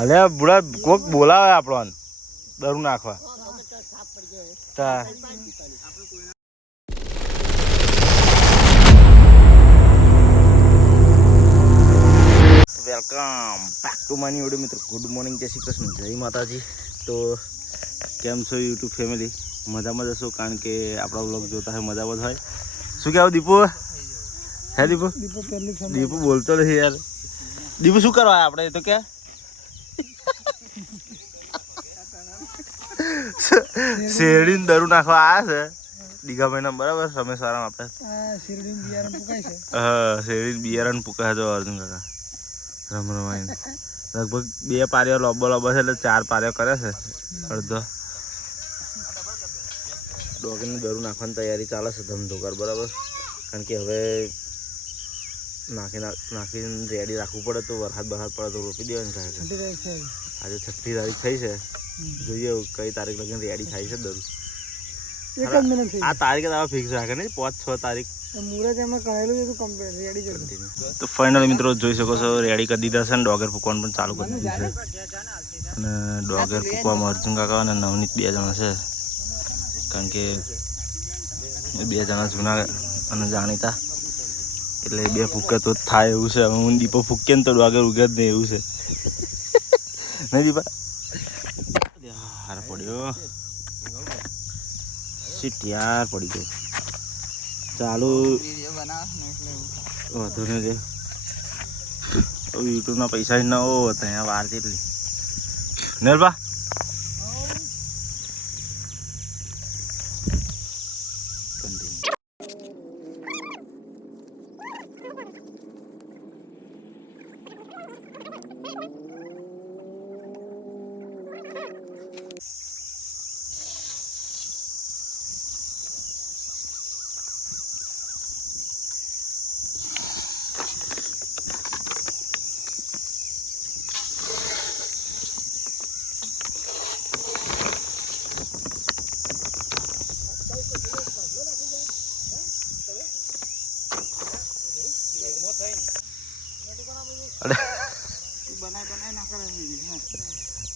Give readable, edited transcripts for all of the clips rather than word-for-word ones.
અલે બુડા કોક બોલાવે આપણને દરું નાખવા welcome back to my video મિત્રો. ગુડ મોર્નિંગ, જય શ્રી કૃષ્ણ, જય માતાજી. તો કેમ છો યુટ્યુબ ફેમિલી? મજામાં જશો કારણ કે આપણા વ્લોગ જોતા હોય મજામાં જ હોય. શું કહેવું દીપુ? હે દીપુ? દીપુ બોલતો નથી યાર. દીપુ શું કરવા આપણે એ તો કે શેરડીને દરું નાખવા આવ્યા છે દીઘા મહિના બરાબર રમેશવાળા આપણે. હા, શેરડીને બિયારણ પુકાય તો અર્જુન કાકા રમ રમાઈને લગભગ 2 પારીઓ લોબો છે એટલે 4 પારીઓ કરે છે. અડધો ડોગીને દરું નાખવાની તૈયારી ચાલે છે ધમધોકાર બરાબર. કારણ કે હવે નાખીને રેડી રાખવું પડે તો વરસાદ પડે તો રોપી દેવાનું થાય છે. આજે 6મી તારીખ થઈ છે, જોઈએ કઈ તારીખ લગીને રેડી થાય છે દરું. આ તારીખ તો ફિક્સ રાખે ને 5-6 તારીખ તો ફાઇનલી મિત્રો જોઈ શકો છો રેડી કરી દીધા છે ને ડોગર ફૂકવાનું પણ ચાલુ કરી દીધું છે. અને ડોગર ફૂકવામાં અર્જુન કાકા અને નવનીત 2 જણા છે. કારણ કે 2 જણા જૂના અને જાણીતા એટલે 2 ફૂકે તો થાય એવું છે. હું દીપો ફૂકે ને તો ડોગર ઉગે જ નહીં એવું છે નહીં દીપા? હાર પડ્યો યાર, પડી ગયો ચાલુ વધુ ને રે યુટ્યુબના પૈસા ના હતા અહીંયા વાર કેટલી નેરબા.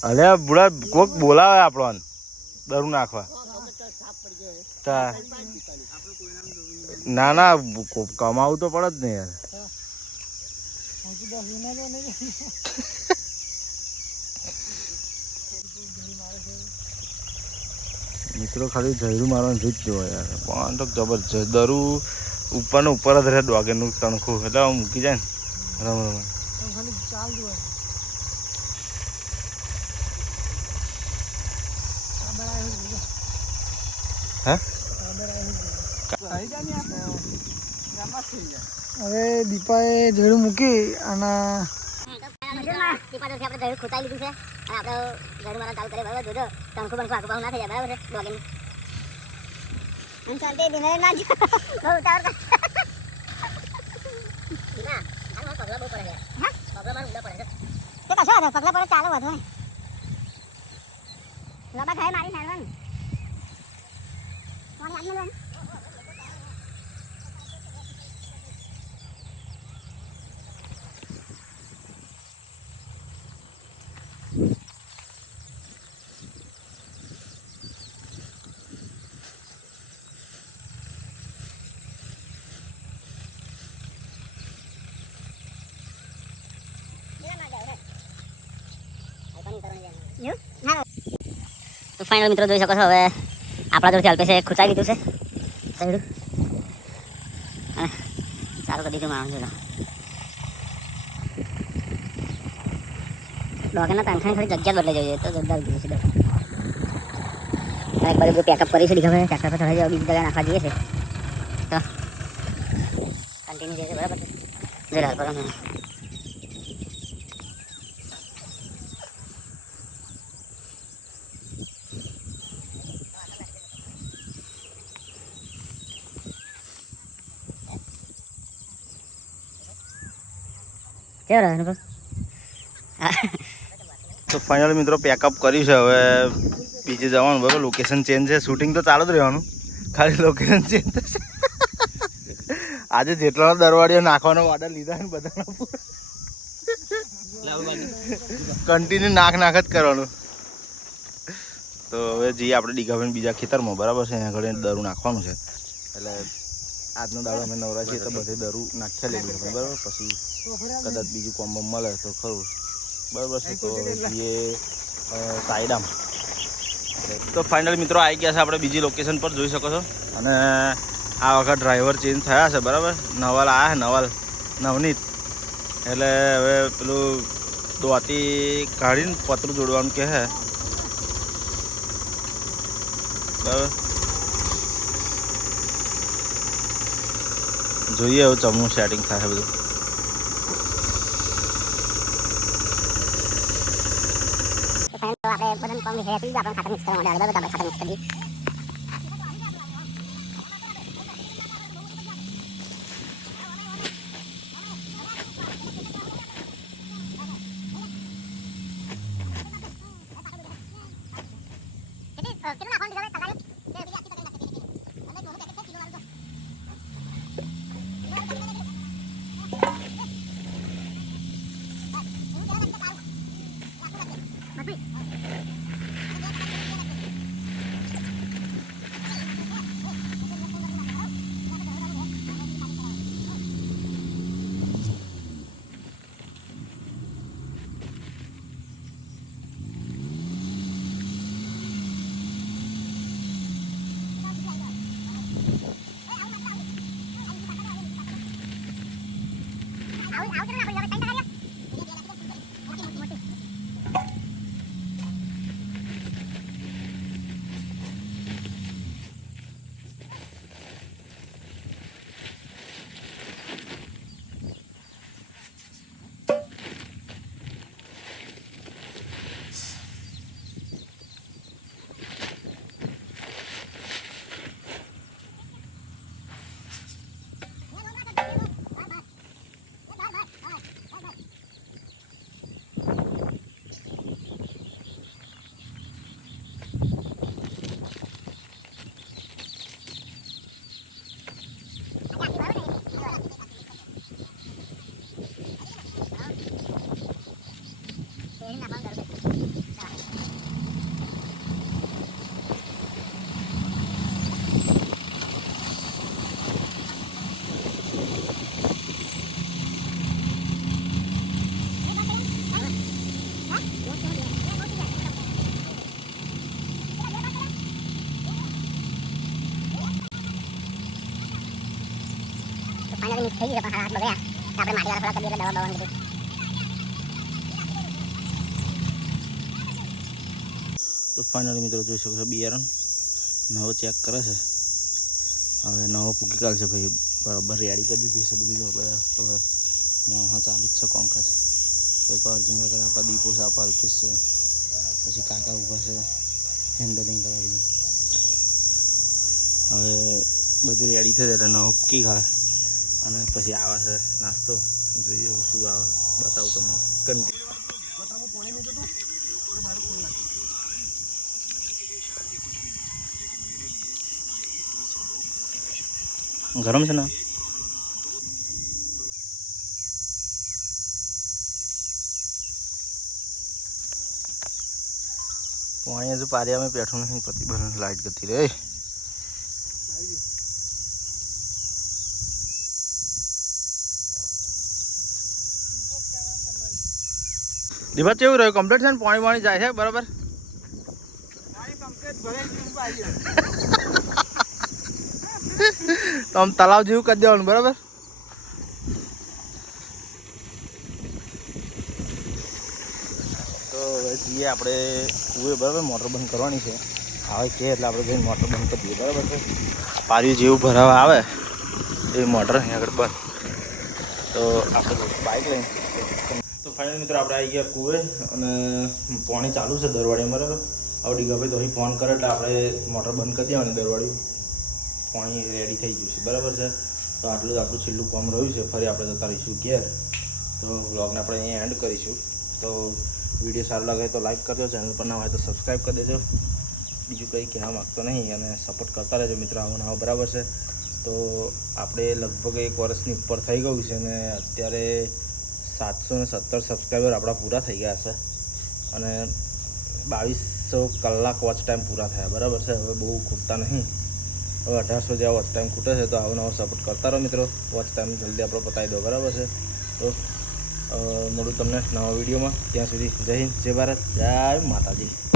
અલે બુડા કોક બોલાવે આપણને દરું નાખવા. ના ના કમાવું તો પડે જ ને યાર. મિત્રો ખાલી જયરું મારવાનું જ જોવા યાર. પણ તો જબરજસ્ત દરું ઉપર જ રહે ડોગરનું તણખું એટલે મૂકી જાય ને રમ રમ. હવે દીપાએ જયડું મૂકી અને જયડું ખોટાઈ લીધું છે અને આપણે જયડું મારા ચાલુ કરે બરાબર. જોજો તણખું બંખું આખું ના થઈ જાય બરાબર છે ડોગીનું. શાંતિ ધીમે ના જો બહુ ઉતાવળ ના આ મારા પગલા બહુ પડે યાર. હા પગલા મારા ઊંડા પડે છે તે કશો હતો પગલા પડે ચાલો વધુ નહીં લબા થાય મારી નાડવાનું કોણ યાદ નહીં. તો ફાઇનલ મિત્રો જોઈ શકો છો હવે આપણા જોડથી અલ્પેશે ખૂંચાઈ લીધું છે સૈડું અને ચાલુ કરી દીધું માણસ જોડો. ડોગરના તણખાની થોડી જગ્યા બદલાઈ જોઈએ તો જોરદાર દીધું છે. એક બાજુ પેકઅપ કરી છે દીધા ટ્રેક્ટર પર થોડી બીજી જગ્યાએ નાખવા જઈએ છે તો કન્ટિન્યુ જઈએ છે બરાબર. જોઈ હાલ પર તો ફાઇનલી મિત્રો પેકઅપ કર્યું છે. હવે બીજે જવાનું બરાબર. લોકેશન ચેન્જ છે, શૂટિંગ તો ચાલુ જ રહેવાનું, ખાલી લોકેશન ચેન્જ થશે. આજે જેટલા દરવાડીઓ નાખવાનો ઓર્ડર લીધા ને બધાના કન્ટિન્યુ નાખ જ કરવાનું. તો હવે જઈએ આપણે ડીગાભાઈ બીજા ખેતરમાં, બરાબર છે, અહીંયા આગળ દરું નાખવાનું છે. એટલે આજનો દાડો અમે નવરા છીએ તો બધે દરું નાખ્યા લઈએ બરાબર. પછી કદાચ બીજું કોમ્બો મળે તો ખરું, બરાબર છે. તો જઈએ સાઈડામ. તો ફાઇનલ મિત્રો આવી ગયા છે આપણે બીજી લોકેશન પર, જોઈ શકો છો. અને આ વખત ડ્રાઈવર ચેન્જ થયા છે, બરાબર. નવલ આવ્યા છે, નવનીત. એટલે હવે પેલું દોતી કાઢીને પતરું જોડવાનું કહે છે, બરાબર. જોઈએ હવે ચમનું સેટિંગ થાય બધું. આપણે બધાને કોમ વિશે આપણે ખાતર મિક્સ કરવા માટે આપણે ખાતર મિક્સ કરીએ. ફાઇનલી મિક્સ થઈ ગયું પણ હાથ બગડ્યા તો આપણે માટીવાળા થોડા કરીએ એટલે દવા બવાનું બધું. તો ફાઇનલી મિત્રો જોઈ શકો છો બિયારણ નવો ચેક કરે છે. હવે નવો પૂકી કાઢશે ભાઈ, બરાબર રેડી કરી દીધી છે બધું. બધા હવે મોહ ચાલુ જ છે કોમકાજ. તો અર્જુન કાકા આપણા દીપો છે, આપણા અલ્પેશ છે, પછી કાકા ઊભા છે હેન્ડલિંગ કરવા બધું. હવે બધું રેડી થઈ જાય એટલે નવો પૂકી કાઢે અને પછી આવે છે નાસ્તો. જોઈએ શું આવે બતાવું તમને. ગરમ છે ને? પાણી હજુ પારિયામાં બેઠું નથી, પતિ ભર લાઈટ ગતી રે. દીપા કેવું રહ્યું? કમ્પ્લીટ છે ને? પાણી વાણી જાય છે બરાબર? તો આમ તલાવ જેવું કરી દેવાનું બરાબર. તો હવે જઈએ આપણે કુએ, બરાબર. મોટર બંધ કરવાની છે. આવે કે એટલે આપણે જઈને મોટર બંધ કરી દઈએ, બરાબર છે. પારિયું જેવું ભરાવા આવે એ મોટર અહીં આગળ બંધ. તો આપણે બાઇક લઈને તો ફાઇનલ મિત્રો આપણે આવી ગયા કુએ અને પાણી ચાલુ છે દરવાડીમાં, બરાબર. હવે ડીગાભાઈ તો અહીં ફોન કરે એટલે આપણે મોટર બંધ કરી દેવાની. દરવાડી પાણી રેડી થઈ ગયું છે, બરાબર છે. તો આટલું જ આપણું છેલ્લું કામ રહ્યું છે. ફરી આપણે જતા રહીશું ઘેર. તો વ્લોગને આપણે અહીંયા એન્ડ કરીશું. તો વિડીયો સારો લાગે તો લાઈક કરજો, ચેનલ પર ના હોય તો સબસ્ક્રાઈબ કરી દેજો. બીજું કંઈ કહેવા માગતો નહીં અને સપોર્ટ કરતા રહેજો મિત્રો, આવો નવો, બરાબર છે. તો આપણે લગભગ 1 વર્ષની ઉપર થઈ ગયું છે અને અત્યારે 717 સબસ્ક્રાઈબર આપણા પૂરા થઈ ગયા છે અને 2200 કલાક વોચ ટાઈમ પૂરા થયા, બરાબર છે. હવે બહુ ખૂટતા નહીં, હવે 1800 જેવા વોચ ટાઈમ ખૂટે છે. તો આવો નવો સપોર્ટ કરતા રહો મિત્રો, વોચ ટાઈમ જલ્દી આપણે પતાવી દો, બરાબર છે. તો મળું તમને નવા વિડીયોમાં. ત્યાં સુધી જય હિન્દ, જય ભારત, જય માતાજી.